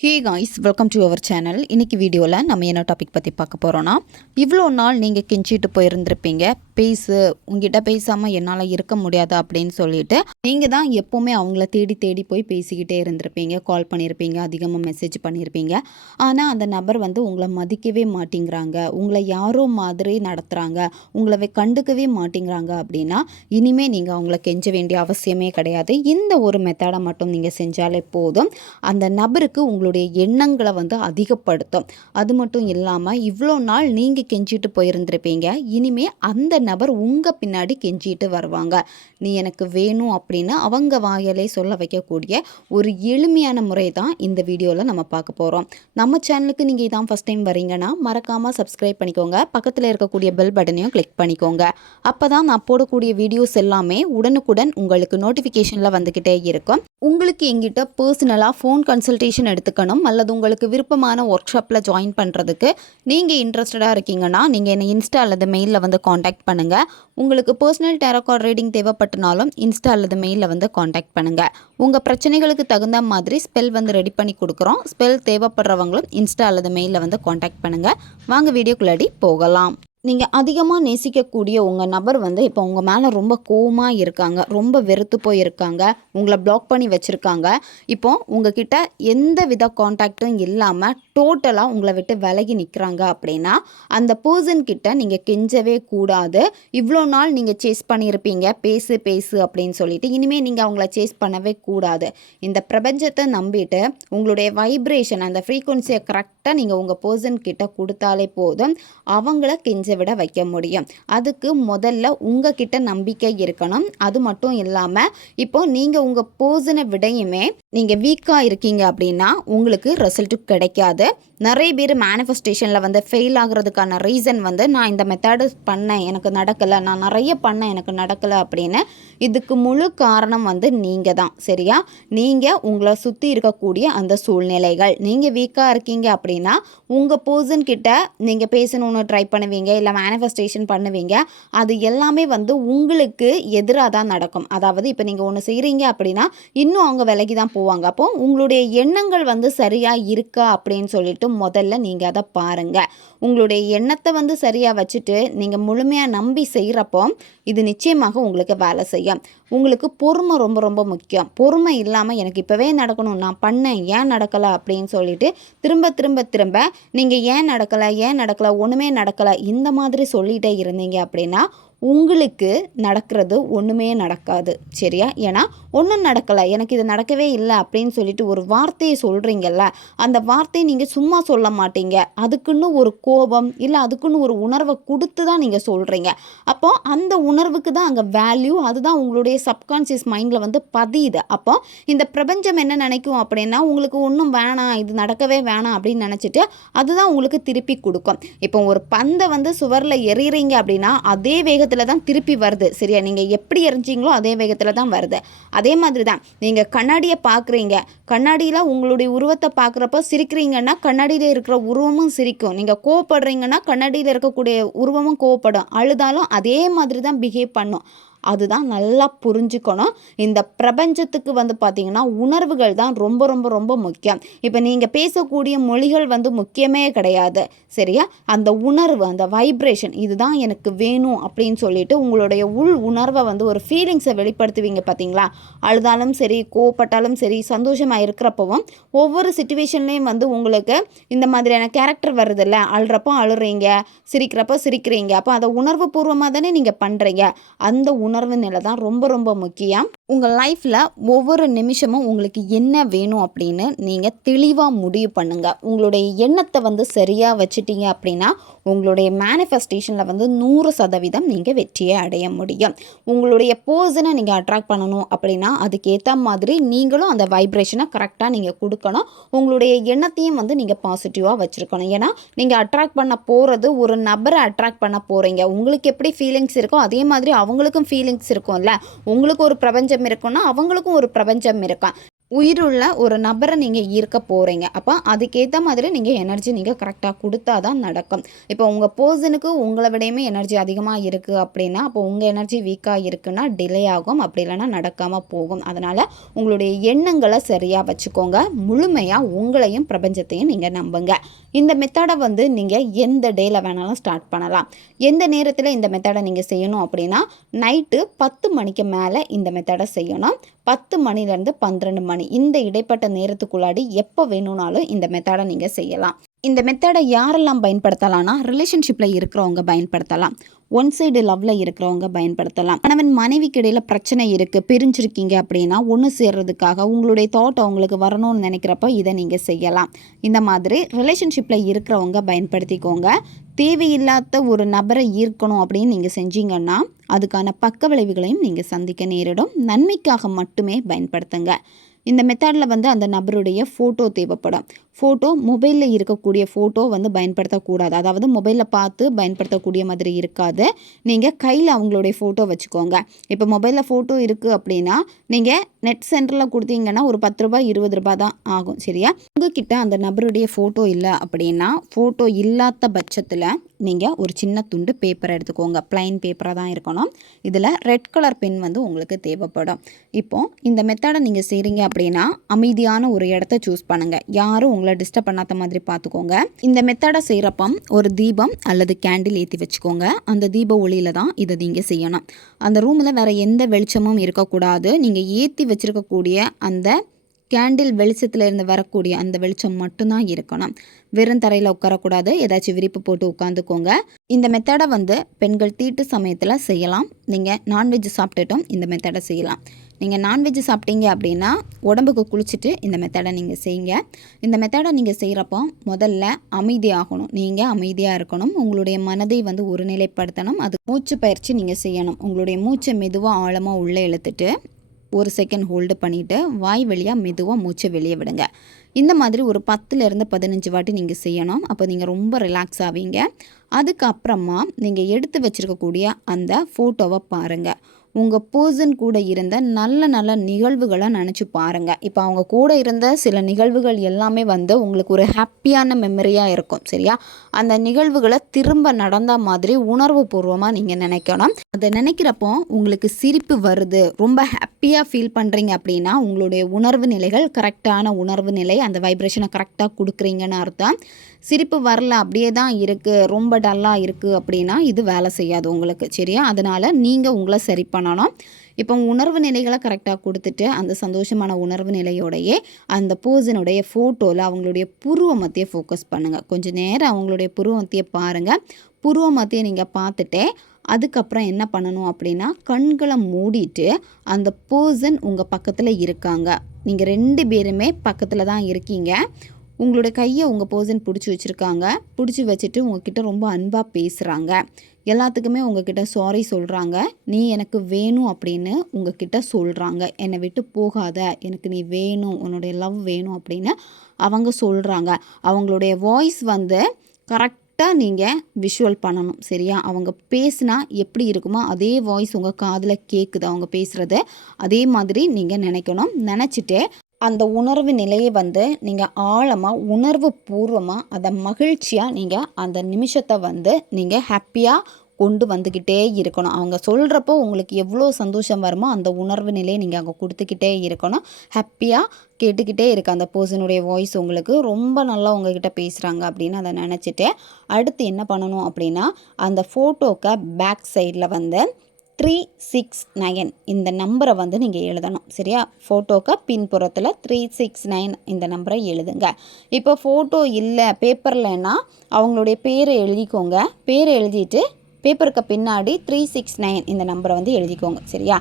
Hey guys welcome to our channel இன்றைக்கி வீடியோவில் நம்ம என்ன டாபிக் பற்றி பார்க்க போகிறோன்னா இவ்வளோ நாள் நீங்கள் கெஞ்சிட்டு போயிருந்திருப்பீங்க. பேசு உங்ககிட்ட பேசாமல் என்னால் இருக்க முடியாது அப்படின்னு சொல்லிட்டு நீங்கள் தான் எப்போவுமே அவங்கள தேடி தேடி போய் பேசிக்கிட்டே இருந்திருப்பீங்க. கால் பண்ணியிருப்பீங்க அதிகமாக மெசேஜ் பண்ணியிருப்பீங்க ஆனால் அந்த நபர் வந்து உங்களை மதிக்கவே மாட்டேங்கிறாங்க. உங்களை யாரோ மாதிரி நடத்துகிறாங்க உங்களை கண்டுக்கவே மாட்டேங்கிறாங்க அப்படின்னா இனிமேல் நீங்கள் அவங்கள கெஞ்ச வேண்டிய அவசியமே கிடையாது. இந்த ஒரு மெத்தடை மட்டும் நீங்கள் செஞ்சாலே போதும். அந்த நபருக்கு உங்களுடைய எண்ணங்களை வந்து அதிகப்படுத்தும். அது மட்டும் இல்லாமல் இவ்வளோ நாள் நீங்கள் கெஞ்சிட்டு போயிருந்திருப்பீங்க. இனிமே அந்த நபர் உங்கள் பின்னாடி கெஞ்சிட்டு வருவாங்க. நீ எனக்கு வேணும் அப்படின்னு அவங்க வாயிலே சொல்ல வைக்கக்கூடிய ஒரு எளிமையான முறை தான் இந்த வீடியோவில் நம்ம பார்க்க போகிறோம் நம்ம சேனலுக்கு நீங்கள் இதான் ஃபஸ்ட் டைம் வரீங்கன்னா மறக்காமல் சப்ஸ்கிரைப் பண்ணிக்கோங்க. பக்கத்தில் இருக்கக்கூடிய பெல் பட்டனையும் கிளிக் பண்ணிக்கோங்க. அப்போ தான் நான் போடக்கூடிய வீடியோஸ் எல்லாமே உடனுக்குடன் உங்களுக்கு நோட்டிஃபிகேஷனில் வந்துக்கிட்டே இருக்கும். உங்களுக்கு எங்கிட்ட பர்சனலாக ஃபோன் கன்சல்டேஷன் எடுத்துக்கணும் அல்லது உங்களுக்கு விருப்பமான ஒர்க் ஷாப்பில் ஜாயின் பண்ணுறதுக்கு நீங்கள் இன்ட்ரெஸ்டடாக இருக்கீங்கன்னா நீங்கள் என்னை இன்ஸ்டா அல்லது மெயிலில் வந்து காண்டாக்ட் பண்ணுங்கள் உங்களுக்கு பர்சனல் டேரக்கார்ட் ரீடிங் தேவைப்பட்டனாலும் இன்ஸ்டா அல்லது மெயிலில் வந்து காண்டாக்ட் பண்ணுங்கள் உங்கள் பிரச்சனைகளுக்கு தகுந்த மாதிரி ஸ்பெல் வந்து ரெடி பண்ணி கொடுக்குறோம். ஸ்பெல் தேவைப்படுறவங்களும் இன்ஸ்டா அல்லது மெயிலில் வந்து காண்டாக்ட் பண்ணுங்கள் வாங்க வீடியோக்குள்ளாடி போகலாம். நீங்கள் அதிகமாக நேசிக்கக்கூடிய உங்கள் நபர் வந்து இப்போ உங்கள் மேலே ரொம்ப கோவமாக இருக்காங்க ரொம்ப வெறுத்து போயிருக்காங்க உங்களை பிளாக் பண்ணி வச்சுருக்காங்க. இப்போ உங்ககிட்ட எந்த வித காண்டாக்டும் இல்லாமல் டோட்டலாக உங்களை விட்டு விலகி நிற்கிறாங்க அப்படின்னா அந்த பர்சன்கிட்ட நீங்கள் கெஞ்சவே கூடாது. இவ்வளோ நாள் நீங்கள் சேஸ் பண்ணியிருப்பீங்க பேசு பேசு அப்படின்னு சொல்லிட்டு இனிமேல் நீங்கள் அவங்கள சேஸ் பண்ணவே கூடாது. இந்த பிரபஞ்சத்தை நம்பிட்டு உங்களுடைய வைப்ரேஷன் அந்த ஃப்ரீக்குவன்சியை கரெக்டாக நீங்கள் உங்கள் பர்சன்கிட்ட கொடுத்தாலே போதும். அவங்கள கெஞ்ச விட வைக்க முடியும். அதுக்கு முதல்ல உங்ககிட்ட நம்பிக்கை இருக்கணும். அது மட்டும் இல்லாமல் இப்போ நீங்கள் உங்கள் போசின விடையுமே நீங்கள் வீக்காக இருக்கீங்க அப்படின்னா உங்களுக்கு ரிசல்ட்டு கிடைக்காது. நிறைய பேர் மேனிஃபெஸ்டேஷனில் வந்து ஃபெயில் ஆகுறதுக்கான ரீசன் வந்து நான் இந்த மெத்தடு பண்ணேன் எனக்கு நடக்கலை நான் நிறைய பண்ணேன் எனக்கு நடக்கலை அப்படின்னு இதுக்கு முழு காரணம் வந்து நீங்கள் தான் சரியா? நீங்கள் உங்களை சுற்றி இருக்கக்கூடிய அந்த சூழ்நிலைகள். நீங்கள் வீக்காக இருக்கீங்க அப்படின்னா உங்கள் போர்சன் கிட்ட நீங்கள் பேசணும்னு ட்ரை பண்ணுவீங்க இல்லை இல்லை மேனிஃபெஸ்டேஷன் பண்ணுவீங்க. அது எல்லாமே வந்து உங்களுக்கு எதிராக தான் நடக்கும். அதாவது இப்போ நீங்கள் ஒன்று செய்கிறீங்க அப்படின்னா இன்னும் அவங்க விலகி தான் போவாங்க. அப்போ உங்களுடைய எண்ணங்கள் வந்து சரியாக இருக்கா அப்படின்னு சொல்லிட்டு முதல்ல நீங்கள் அதை பாருங்கள் உங்களுடைய எண்ணத்தை வந்து சரியாக வச்சுட்டு நீங்கள் முழுமையாக நம்பி செய்கிறப்போ இது நிச்சயமாக உங்களுக்கு வேலை செய்யும். உங்களுக்கு பொறுமை ரொம்ப ரொம்ப முக்கியம். பொறுமை இல்லாமல் எனக்கு இப்போவே நடக்கணும். நான் பண்ணேன் ஏன் நடக்கலை அப்படின்னு சொல்லிட்டு திரும்ப திரும்ப திரும்ப நீங்கள் ஏன் நடக்கலை ஏன் நடக்கலை ஒன்றுமே நடக்கலை. இந்த மாதிரி சொல்லிகிட்டே இருந்தீங்க அப்படின்னா உங்களுக்கு நடக்கிறது ஒன்றுமே நடக்காது சரியா? ஏன்னா ஒன்றும் நடக்கலை எனக்கு இது நடக்கவே இல்லை அப்படின்னு சொல்லிட்டு ஒரு வார்த்தையை சொல்கிறீங்கல்ல அந்த வார்த்தையை நீங்கள் சும்மா சொல்ல மாட்டீங்க. அதுக்குன்னு ஒரு கோபம் இல்லை அதுக்குன்னு ஒரு உணர்வை கொடுத்து தான் நீங்கள் சொல்கிறீங்க அப்போ அந்த உணர்வுக்கு தான் அங்கே வேல்யூ அதுதான் உங்களுடைய சப்கான்ஷியஸ் மைண்டில் வந்து பதியுது. அப்போ இந்த பிரபஞ்சம் என்ன நினைக்கும் அப்படின்னா உங்களுக்கு ஒன்றும் வேணாம் இது நடக்கவே வேணாம் அப்படின்னு நினச்சிட்டு அதுதான் உங்களுக்கு திருப்பி கொடுக்கும். இப்போ ஒரு பந்தை வந்து சுவரில் எறிகிறீங்க அப்படின்னா அதே வேகத்தில் தான் திருப்பி வருது. சரியா? நீங்கள் எப்படி எரிஞ்சிங்களோ அதே வேகத்தில் தான் வருது. அதே மாதிரி தான் நீங்கள் கண்ணாடியை பார்க்குறீங்க கண்ணாடியில் உங்களுடைய உருவத்தை பார்க்குறப்ப சிரிக்கிறீங்கன்னா கண்ணாடியில் இருக்கிற உருவமும் சிரிக்கும். நீங்கள் கோவப்படுறீங்கன்னா கண்ணாடியில் இருக்கக்கூடிய உருவமும் கோவப்படும். அழுதாலும் அதே மாதிரி தான் பிஹேவ் பண்ணும். அதுதான் நல்லா புரிஞ்சுக்கணும். இந்த பிரபஞ்சத்துக்கு வந்து பார்த்திங்கன்னா உணர்வுகள் தான் ரொம்ப ரொம்ப ரொம்ப முக்கியம். இப்போ நீங்கள் பேசக்கூடிய மொழிகள் வந்து முக்கியமே கிடையாது சரியா? அந்த உணர்வு அந்த வைப்ரேஷன் இதுதான் எனக்கு வேணும் அப்படின்னு சொல்லிட்டு உங்களுடைய உள் உணர்வை வந்து ஒரு ஃபீலிங்ஸை வெளிப்படுத்துவீங்க பார்த்தீங்களா அழுதாலும் சரி கோவப்பட்டாலும் சரி சந்தோஷமாக இருக்கிறப்பவும் ஒவ்வொரு சுச்சுவேஷன்லேயும் வந்து உங்களுக்கு இந்த மாதிரியான கேரக்டர் வருதில்ல? அழுறப்போ அழுறீங்க சிரிக்கிறப்போ சிரிக்கிறீங்க. அப்போ அதை உணர்வு பூர்வமாக தானே நீங்கள் பண்ணுறீங்க அந்த உணர்வு நிலை தான் ரொம்ப ரொம்ப முக்கியம். உங்கள் லைஃப்பில் ஒவ்வொரு நிமிஷமும் உங்களுக்கு என்ன வேணும் அப்படின்னு நீங்கள் தெளிவாக முடிவு பண்ணுங்கள் உங்களுடைய எண்ணத்தை வந்து சரியாக வச்சுட்டீங்க அப்படின்னா உங்களுடைய மேனிஃபெஸ்டேஷனில் வந்து நூறு சதவீதம் நீங்கள் வெற்றியை அடைய முடியும். உங்களுடைய பர்சனை நீங்கள் அட்ராக்ட் பண்ணணும் அப்படின்னா அதுக்கேற்ற மாதிரி நீங்களும் அந்த வைப்ரேஷனை கரெக்டாக நீங்கள் கொடுக்கணும். உங்களுடைய எண்ணத்தையும் வந்து நீங்கள் பாசிட்டிவாக வச்சுருக்கணும். ஏன்னா நீங்கள் அட்ராக்ட் பண்ண போகிறது ஒரு நபரை அட்ராக்ட் பண்ண போகிறீங்க உங்களுக்கு எப்படி ஃபீலிங்ஸ் இருக்கோ அதே மாதிரி அவங்களுக்கும் ஃபீல் ஃபீலிங்ஸ் இருக்கும்ல. உங்களுக்கு ஒரு பிரபஞ்சம் இருக்குன்னா அவங்களுக்கும் ஒரு பிரபஞ்சம் இருக்கும் உயிருள்ள ஒரு நபரை நீங்கள் ஈர்க்க போகிறீங்க அப்போ அதுக்கேற்ற மாதிரி நீங்கள் எனர்ஜி நீங்கள் கரெக்டாக கொடுத்தா தான் நடக்கும். இப்போ உங்கள் பர்சனுக்கு உங்களை விடையுமே எனர்ஜி அதிகமாக இருக்குது அப்படின்னா அப்போ உங்கள் எனர்ஜி வீக்காக இருக்குன்னா டிலே ஆகும். அப்படி இல்லைன்னா நடக்காமல் போகும். அதனால் உங்களுடைய எண்ணங்களை சரியாக வச்சுக்கோங்க. முழுமையாக உங்களையும் பிரபஞ்சத்தையும் நீங்கள் நம்புங்க. இந்த மெத்தடை வந்து நீங்கள் எந்த டேயில் வேணாலும் ஸ்டார்ட் பண்ணலாம். எந்த நேரத்தில் இந்த மெத்தடை நீங்கள் செய்யணும் அப்படின்னா நைட்டு பத்து மணிக்கு மேலே இந்த மெத்தடை செய்யணும். பத்து மணிலேருந்து பன்னிரெண்டு மணி இந்த இடைப்பட்ட நேரத்துக்குள்ளாடி எப்போ வேணும்னாலும் இந்த மெத்தடை நீங்கள் செய்யலாம். இந்த மெத்தடை யாரெல்லாம் பயன்படுத்தலாம்னா ரிலேஷன்ஷிப்பில் இருக்கிறவங்க பயன்படுத்தலாம். ஒன் சைடு லவ்வில் இருக்கிறவங்க பயன்படுத்தலாம். கணவன் மனைவிக்கு இடையில் பிரச்சனை இருக்குது பிரிஞ்சிருக்கீங்க அப்படின்னா ஒன்று சேர்றதுக்காக உங்களுடைய தாட் அவங்களுக்கு வரணும்னு நினைக்கிறப்ப இதை நீங்கள் செய்யலாம். இந்த மாதிரி ரிலேஷன்ஷிப்பில் இருக்கிறவங்க பயன்படுத்திக்கோங்க. தேவையில்லாத ஒரு நபரை ஈர்க்கணும் அப்படின்னு நீங்கள் செஞ்சீங்கன்னா அதுக்கான பக்க விளைவுகளையும் நீங்கள் சந்திக்க நேரிடும். நன்மைக்காக மட்டுமே பயன்படுத்துங்க. இந்த மெத்தடில் வந்து அந்த நபருடைய ஃபோட்டோ தேவைப்படும். ஃபோட்டோ மொபைலில் இருக்கக்கூடிய ஃபோட்டோ வந்து பயன்படுத்தக்கூடாது. அதாவது மொபைலில் பார்த்து பயன்படுத்தக்கூடிய மாதிரி இருக்காது. நீங்கள் கையில் அவங்களுடைய ஃபோட்டோ வச்சுக்கோங்க. இப்போ மொபைலில் ஃபோட்டோ இருக்குது அப்படின்னா நீங்கள் நெட் சென்டரில் கொடுத்தீங்கன்னா ஒரு பத்து ரூபாய் இருபது ரூபாய் தான் ஆகும் சரியா? உங்ககிட்ட அந்த நபருடைய ஃபோட்டோ இல்லை அப்படின்னா ஃபோட்டோ இல்லாத பட்சத்தில் நீங்கள் ஒரு சின்ன துண்டு பேப்பரை எடுத்துக்கோங்க. ப்ளைன் பேப்பராக தான் இருக்கணும். இதில் ரெட் கலர் பென் வந்து உங்களுக்கு தேவைப்படும். இப்போது இந்த மெத்தடை நீங்கள் செய்கிறீங்க அப்படின்னா அமைதியான ஒரு இடத்த சூஸ் பண்ணுங்கள் யாரும் உங்களை டிஸ்டர்ப் பண்ணாத மாதிரி பார்த்துக்கோங்க இந்த மெத்தடை செய்கிறப்ப ஒரு தீபம் அல்லது கேண்டில் ஏற்றி வச்சுக்கோங்க. அந்த தீப ஒளியில் தான் இதை நீங்கள் செய்யணும். அந்த ரூமில் வேறு எந்த வெளிச்சமும் இருக்கக்கூடாது. நீங்கள் ஏற்றி வச்சுருக்கக்கூடிய அந்த கேண்டில் வெளிச்சத்தில் இருந்து வரக்கூடிய அந்த வெளிச்சம் மட்டும்தான் இருக்கணும். வெறும் தரையில் உட்காரக்கூடாது. ஏதாச்சும் விரிப்பு போட்டு உட்காந்துக்கோங்க. இந்த மெத்தடை வந்து பெண்கள் தீட்டு சமயத்தில் செய்யலாம். நீங்கள் நான்வெஜ் சாப்பிட்டுட்டும் இந்த மெத்தடை செய்யலாம். நீங்கள் நான்வெஜ் சாப்பிட்டீங்க அப்படின்னா உடம்புக்கு குளிச்சுட்டு இந்த மெத்தடை நீங்கள் செய்யுங்க. இந்த மெத்தடை நீங்கள் செய்கிறப்போ முதல்ல அமைதியாகணும் நீங்கள் அமைதியாக இருக்கணும். உங்களுடைய மனதை வந்து ஒருநிலைப்படுத்தணும். அது மூச்சு பயிற்சி நீங்கள் செய்யணும். உங்களுடைய மூச்சை மெதுவாக ஆழமாக உள்ளே இழுத்துட்டு ஒரு செகண்ட் ஹோல்டு பண்ணிவிட்டு வாய் வழியாக மெதுவாக மூச்சை வெளியே விடுங்க. இந்த மாதிரி ஒரு பத்துலேருந்து பதினஞ்சு வாட்டி நீங்கள் செய்யணும். அப்போ நீங்கள் ரொம்ப ரிலாக்ஸ் ஆவீங்க. அதுக்கப்புறமா நீங்கள் எடுத்து வச்சுருக்கக்கூடிய அந்த ஃபோட்டோவை பாருங்கள் உங்கள் பர்சன் கூட இருந்த நல்ல நல்ல நிகழ்வுகளை நினச்சி பாருங்கள் இப்போ அவங்க கூட இருந்த சில நிகழ்வுகள் எல்லாமே வந்து உங்களுக்கு ஒரு ஹாப்பியான மெமரியாக இருக்கும் சரியா? அந்த நிகழ்வுகளை திரும்ப நடந்த மாதிரி உணர்வு பூர்வமாக நீங்கள் நினைக்கணும். அதை நினைக்கிறப்போ உங்களுக்கு சிரிப்பு வருது ரொம்ப ஹாப்பியாக ஃபீல் பண்ணுறீங்க அப்படின்னா உங்களுடைய உணர்வு நிலைகள் கரெக்டான உணர்வு நிலை அந்த வைப்ரேஷனை கரெக்டாக கொடுக்குறீங்கன்னு அர்த்தம். சிரிப்பு வரல அப்படியே தான் இருக்குது ரொம்ப டல்லாக இருக்குது அப்படின்னா இது வேலை செய்யாது உங்களுக்கு சரியா? அதனால் நீங்கள் உங்களை சரி பண்ணணும். இப்போ உணர்வு நிலைகளை கரெக்டாக கொடுத்துட்டு அந்த சந்தோஷமான உணர்வு நிலையோடையே அந்த பர்சனுடைய ஃபோட்டோவில் அவங்களுடைய புருவ மத்திய ஃபோக்கஸ் பண்ணுங்கள் கொஞ்சம் நேரம் அவங்களுடைய புருவ மத்தியை பாருங்கள் புருவ மத்திய நீங்கள் பார்த்துட்டே அதுக்கப்புறம் என்ன பண்ணணும் அப்படின்னா கண்களை மூடிட்டு அந்த பர்சன் உங்கள் பக்கத்தில் இருக்காங்க. நீங்கள் ரெண்டு பேருமே பக்கத்தில் தான் இருக்கீங்க. உங்களோட கையை உங்கள் பர்சன் பிடிச்சி வச்சுருக்காங்க. பிடிச்சி வச்சுட்டு உங்ககிட்ட ரொம்ப அன்பாக பேசுகிறாங்க எல்லாத்துக்குமே உங்ககிட்ட சாரி சொல்கிறாங்க நீ எனக்கு வேணும் அப்படின்னு உங்ககிட்ட சொல்கிறாங்க என்னை விட்டு போகாத. எனக்கு நீ வேணும். உன்னுடைய லவ் வேணும் அப்படின்னு அவங்க சொல்கிறாங்க அவங்களுடைய வாய்ஸ் வந்து கரெக்டாக நீங்கள் விஷுவல் பண்ணணும். சரியா? அவங்க பேசுனா எப்படி இருக்குமோ அதே வாய்ஸ் உங்கள் காதில் கேட்குது அவங்க பேசுகிறது அதே மாதிரி நீங்கள் நினைக்கணும். நினச்சிட்டு அந்த உணர்வு நிலையை வந்து நீங்கள் ஆழமாக உணர்வு பூர்வமாக அதை மகிழ்ச்சியாக நீங்கள் அந்த நிமிஷத்தை வந்து நீங்கள் ஹாப்பியாக கொண்டு வந்துக்கிட்டே இருக்கணும். அவங்க சொல்கிறப்போ உங்களுக்கு எவ்வளோ சந்தோஷம் வருமோ அந்த உணர்வு நிலையை நீங்கள் அங்கே கொடுத்துக்கிட்டே இருக்கணும். ஹாப்பியாக கேட்டுக்கிட்டே இருக்க அந்த பர்சனுடைய வாய்ஸ் உங்களுக்கு ரொம்ப நல்லா உங்ககிட்ட பேசுகிறாங்க அப்படின்னு அதை நினச்சிட்டு அடுத்து என்ன பண்ணணும் அப்படின்னா அந்த ஃபோட்டோக்கு பேக் சைடில் வந்து த்ரீ சிக்ஸ் நயன் இந்த நம்பரை வந்து நீங்கள் எழுதணும் சரியா? ஃபோட்டோக்கு பின்புறத்தில் த்ரீ சிக்ஸ் நைன் இந்த நம்பரை எழுதுங்க. இப்போ ஃபோட்டோ இல்லை பேப்பர்லன்னா அவங்களுடைய பேரை எழுதிக்கோங்க. பேரை எழுதிட்டு பேப்பருக்கு பின்னாடி த்ரீ சிக்ஸ் நைன் இந்த நம்பரை வந்து எழுதிக்கோங்க சரியா?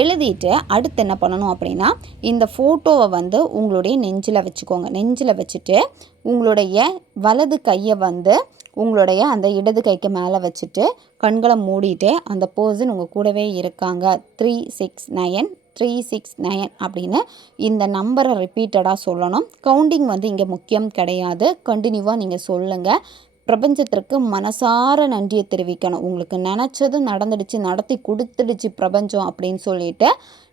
எழுதிட்டு அடுத்து என்ன பண்ணணும் அப்படின்னா இந்த ஃபோட்டோவை வந்து உங்களுடைய நெஞ்சில் வச்சுக்கோங்க. நெஞ்சில் வச்சுட்டு உங்களுடைய வலது கையை வந்து உங்களுடைய அந்த இடது கைக்கு மேலே வச்சுட்டு கண்களை மூடிட்டு அந்த போர்ஸன் உங்கள் கூடவே இருக்காங்க. Three six nine three six nine அப்படின்னு இந்த நம்பரை ரிப்பீட்டடாக சொல்லணும். கவுண்டிங் வந்து இங்கே முக்கியம் கிடையாது. கண்டினியூவாக நீங்கள் சொல்லுங்கள் பிரபஞ்சத்திற்கு மனசார நன்றியை தெரிவிக்கணும். உங்களுக்கு நினச்சது நடந்துடுச்சு நடத்தி கொடுத்துடுச்சு பிரபஞ்சம் அப்படின்னு சொல்லிட்டு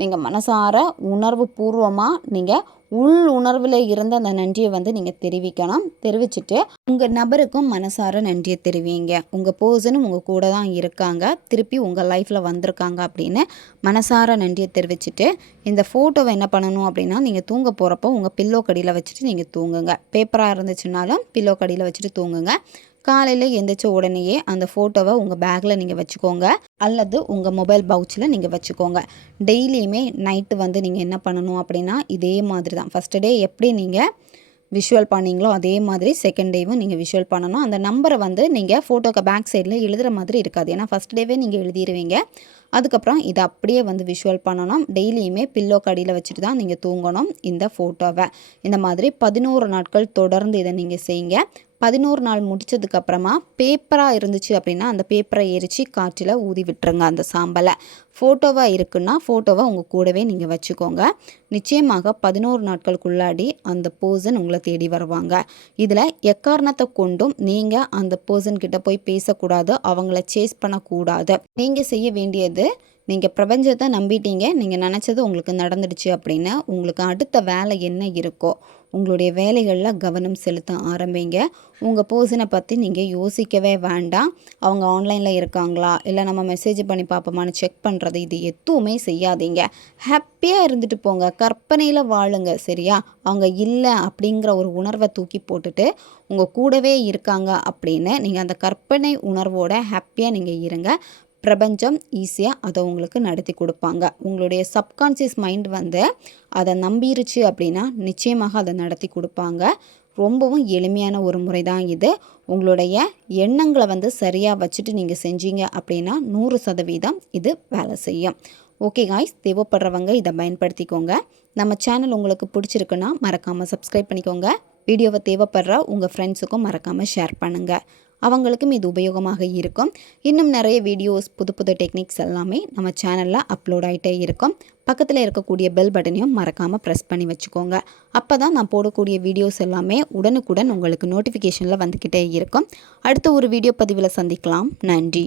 நீங்கள் மனசார உணர்வு பூர்வமாக நீங்கள் உள் உணர்வில் இருந்த அந்த நன்றியை வந்து நீங்கள் தெரிவிக்கலாம் தெரிவிச்சுட்டு உங்கள் நபருக்கும் மனசார நன்றியை தெரிவிங்க. உங்கள் பர்சனும் உங்கள் கூட தான் இருக்காங்க. திருப்பி உங்கள் லைஃப்பில் வந்திருக்காங்க அப்படின்னு மனசார நன்றியை தெரிவிச்சுட்டு இந்த ஃபோட்டோவை என்ன பண்ணணும் அப்படின்னா நீங்கள் தூங்க போகிறப்போ உங்கள் பில்லோ கடியில் வச்சுட்டு நீங்கள் தூங்குங்க. பேப்பராக இருந்துச்சுனாலும் பில்லோ கடியில் வச்சுட்டு தூங்குங்க. காலையில் எந்திரிச்ச உடனேயே அந்த ஃபோட்டோவை உங்கள் பேக்கில் நீங்கள் வச்சுக்கோங்க. அல்லது உங்கள் மொபைல் பவுச்சில் நீங்கள் வச்சுக்கோங்க. டெய்லியுமே நைட்டு வந்து நீங்கள் என்ன பண்ணணும் அப்படின்னா இதே மாதிரி தான் ஃபஸ்ட் டே எப்படி நீங்கள் விஷுவல் பண்ணீங்களோ அதே மாதிரி செகண்ட் டேவும் நீங்கள் விஷுவல் பண்ணணும். அந்த நம்பரை வந்து நீங்கள் ஃபோட்டோக்கு பேக் சைடில் எழுதுகிற மாதிரி இருக்காது. ஏன்னா ஃபஸ்ட் டேவே நீங்கள் எழுதிடுவீங்க அதுக்கப்புறம் இதை அப்படியே வந்து விஷுவல் பண்ணணும். டெய்லியுமே பில்லோ கடியில் வச்சுட்டு தான் நீங்கள் தூங்கணும் இந்த ஃபோட்டோவை இந்த மாதிரி பதினோரு நாட்கள் தொடர்ந்து இதை நீங்கள் செய்யுங்க. பதினோரு நாள் முடித்ததுக்கப்புறமா பேப்பராக இருந்துச்சு அப்படின்னா அந்த பேப்பரை எரித்து காற்றில் ஊதி விட்டுருங்க அந்த சாம்பலை. ஃபோட்டோவாக இருக்குன்னா ஃபோட்டோவை உங்கள் கூடவே நீங்கள் வச்சுக்கோங்க. நிச்சயமாக பதினோரு நாட்களுக்குள்ளாடி அந்த பர்சன் உங்களை தேடி வருவாங்க. இதில் எக்காரணத்தை கொண்டும் நீங்கள் அந்த பர்சன் கிட்ட போய் பேசக்கூடாது அவங்கள சேஸ் பண்ணக்கூடாது. நீங்கள் செய்ய வேண்டியது நீங்கள் பிரபஞ்சத்தை நம்பிட்டீங்க. நீங்கள் நினச்சது உங்களுக்கு நடந்துடுச்சு அப்படின்னு உங்களுக்கு அடுத்த வேலை என்ன இருக்கோ உங்களுடைய வேலைகளில் கவனம் செலுத்த ஆரம்பிங்க. உங்கள் பர்சனை பற்றி நீங்கள் யோசிக்கவே வேண்டாம். அவங்க ஆன்லைனில் இருக்காங்களா? இல்லை நம்ம மெசேஜ் பண்ணி பார்ப்போமான்னு செக் பண்ணுறது இது எதுவுமே செய்யாதீங்க. ஹாப்பியாக இருந்துட்டு போங்க. கற்பனையில் வாழுங்க சரியா? அவங்க இல்லை அப்படிங்கிற ஒரு உணர்வை தூக்கி போட்டுட்டு உங்கள் கூடவே இருக்காங்க அப்படின்னு நீங்கள் அந்த கற்பனை உணர்வோட ஹாப்பியாக நீங்கள் இருங்க. பிரபஞ்சம் ஈஸியாக அதை உங்களுக்கு நடத்தி கொடுப்பாங்க. உங்களுடைய சப்கான்சியஸ் மைண்ட் வந்து அதை நம்பிருச்சு அப்படின்னா நிச்சயமாக அதை நடத்தி கொடுப்பாங்க. ரொம்பவும் எளிமையான ஒரு முறை தான் இது. உங்களுடைய எண்ணங்களை வந்து சரியாக வச்சுட்டு நீங்கள் செஞ்சீங்க அப்படின்னா நூறு சதவீதம் இது வேலை செய்யும். ஓகே காய்ஸ் தேவைப்படுறவங்க இதை பயன்படுத்திக்கோங்க. நம்ம சேனல் உங்களுக்கு பிடிச்சிருக்குன்னா மறக்காமல் சப்ஸ்கிரைப் பண்ணிக்கோங்க. வீடியோவை தேவைப்படுற உங்கள் ஃப்ரெண்ட்ஸுக்கும் மறக்காமல் ஷேர் பண்ணுங்கள் அவங்களுக்கும் இது உபயோகமாக இருக்கும். இன்னும் நிறைய வீடியோஸ் புது புது டெக்னிக்ஸ் எல்லாமே நம்ம சேனலில் அப்லோட் ஆகிட்டே இருக்கும். பக்கத்தில் இருக்கக்கூடிய பெல் பட்டனையும் மறக்காமல் ப்ரெஸ் பண்ணி வச்சுக்கோங்க. அப்போ தான் நான் போடக்கூடிய வீடியோஸ் எல்லாமே உடனுக்குடன் உங்களுக்கு நோட்டிஃபிகேஷனில் வந்துக்கிட்டே இருக்கும். அடுத்த ஒரு வீடியோ பதிவில் சந்திக்கலாம். நன்றி.